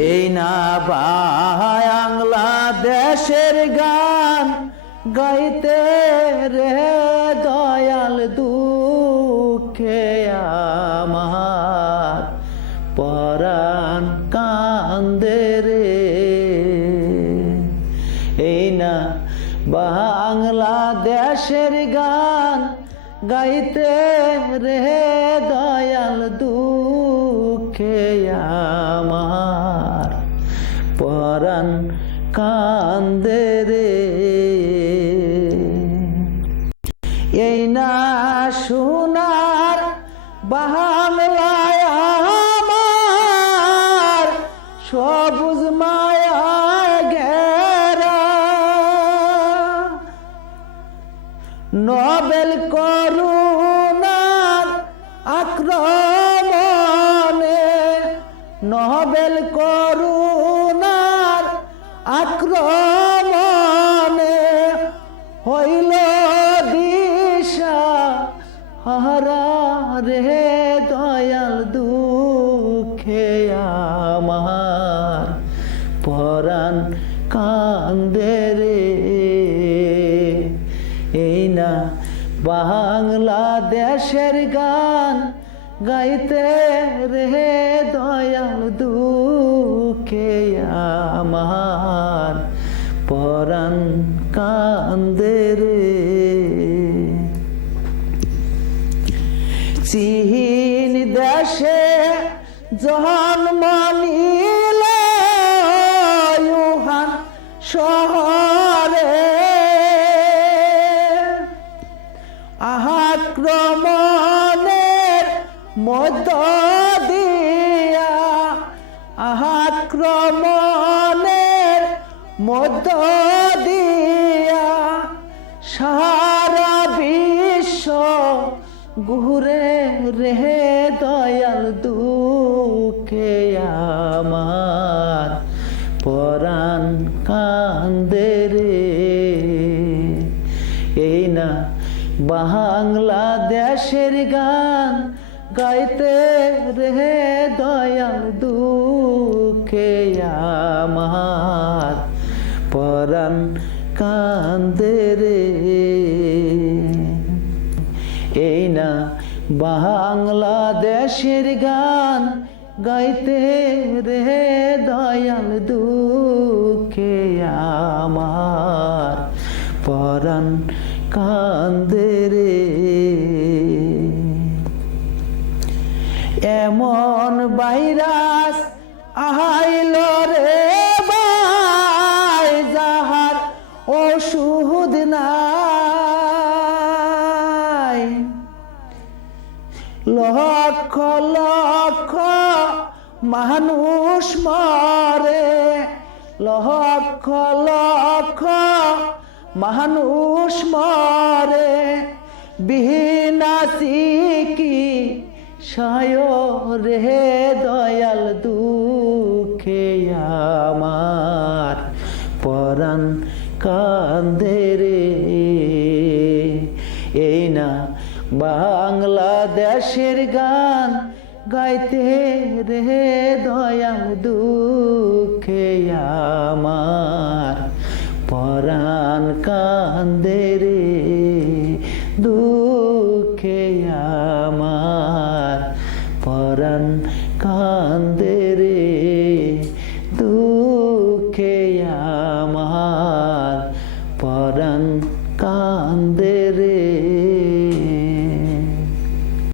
এই না বাংলাদেশের গান গাইতে রে দয়াল দুঃখে আমার। পরাণ কান্দে রে। এই না বাংলাদেশের গান গাইতে রে দয়াল দুঃখে আমার। পরাণ কান্দে রে। এই না সোনার বাংলায় আক্রমণে হইল দিশা। হারা রে দয়াল দুঃখে আমার পরাণ কান্দে রে। এই না বাংলাদেশের গান গাইতে রে দয়াল দুঃখে আমার পরাণ কান্দে রে। চীন দেশে জন্ম নিল ইউহান শহরে। আক্রমণের মধ্য দিয়া আক্রমণের মধ্য দিয়া সারা বিশ্ব ঘুরে রে দয়াল দুঃখে আমার। পরাণ কান্দে রে। এই না বাংলাদেশের গান গাইতে রে দয়াল দুঃখে আমার। পরাণ কান্দে রে। এই না বাংলাদেশের গান গাইতে রে দয়াল দুঃখে আমার। পরাণ কান্দে রে। এমন ভাইরাস লক্ষ লক্ষ মানুষ মরে। লক্ষ লক্ষ মানুষ মরে। বিহীনাসিকি সায় রে দয়াল দুঃখে আমার? পরাণ কান্দে রে। এই না বাংলাদেশের গান গাইতে রে দয়াল দুঃখে আমার। পরাণ কান্দে রে দুঃখে আমার। পরাণ